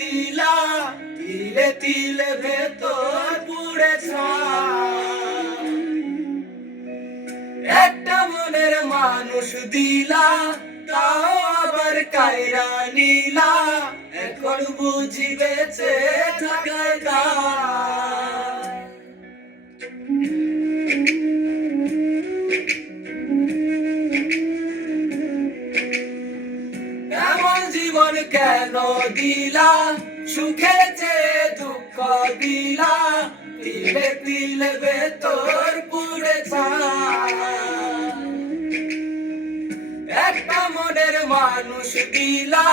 দিলা, তিলে তিলে ভেতর পুড়ে ছাই। একটা মনের মানুষ দিলা, তাও আবার কাইরা নিলা, এখন বুঝি বেঁচে থাকার দায়। এমন জীবন কেন দিলা, সুখের চেয়ে দুঃখ দিলা, তিলে তিলে ভেতর পুড়ে ছাই। একটা মনের মানুষ দিলা,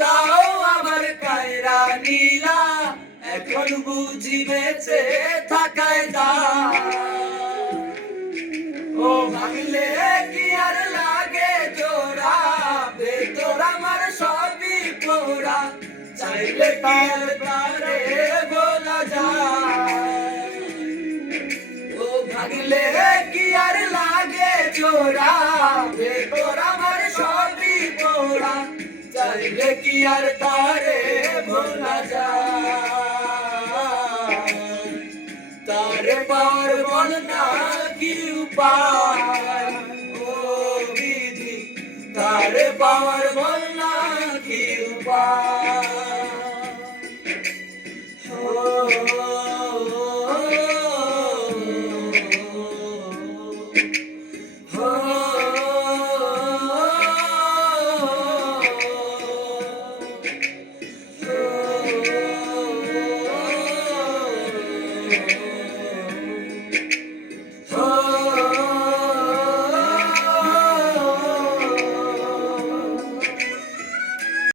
তাও আবার কায়রা নিলা, এখন বুঝি বেঁচে থাকায় দায়। ও ভাঙলে কি আর লাগে জোড়া, ভেতর আমার সবই পোড়া, চাইলে তার তারে বলা যায়। ও ভাঙলে কি আর লাগে জোড়া, ভেতর আমার সবই পোড়া, চাইলে কি আর তারে ভোলা যায়। তারে পাওয়ার বল না কি উপায়, ও বিধি তারে পাওয়ার বল না কি উপায়। Oh